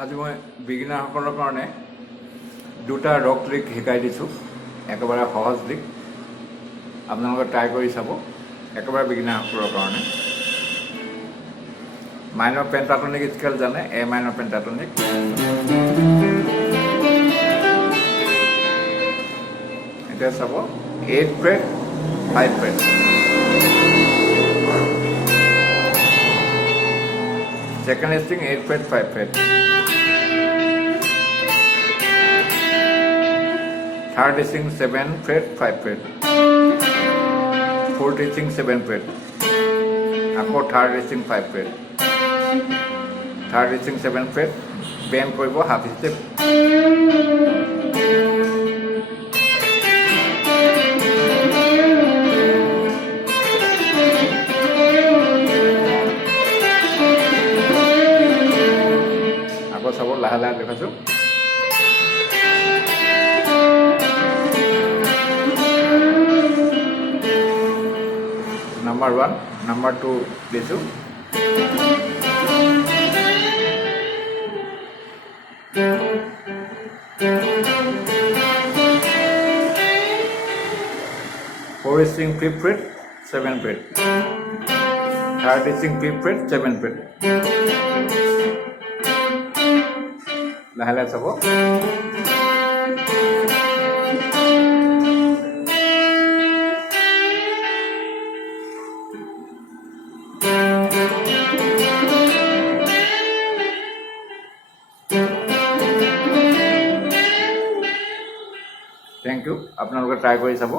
আজি মই বিগিনাৰসকলৰ কাৰণে দুটা ৰক ট্ৰিক শিকাই দিছোঁ, একেবাৰে সহজ ট্ৰিক। আপোনালোকে ট্ৰাই কৰি চাব, একেবাৰে বিগিনাৰসকলৰ কাৰণে। মাইনৰ পেণ্টাটনিক স্কেল জানে, এ মাইনৰ পেণ্টাটনিক। এতিয়া চাব 8 ফ্ৰেট 5 ফ্ৰেট। Second string 8 fret 5 fret. Third string 7 fret 5 fret. Fourth string 7 fret. Ako third string 5 fret. Third string 7 fret. Bend koribo half step. চাব লাহে লাহে দেখাইছোঁ। নাম্বাৰ 1, নাম্বাৰ 2 দিছোঁ। Fourth string 5th fret 7 fret. Third string 5th fret 7 fret. লাহে লাহে চাব। থেংক ইউ, আপোনালোকে ট্ৰাই কৰি চাব।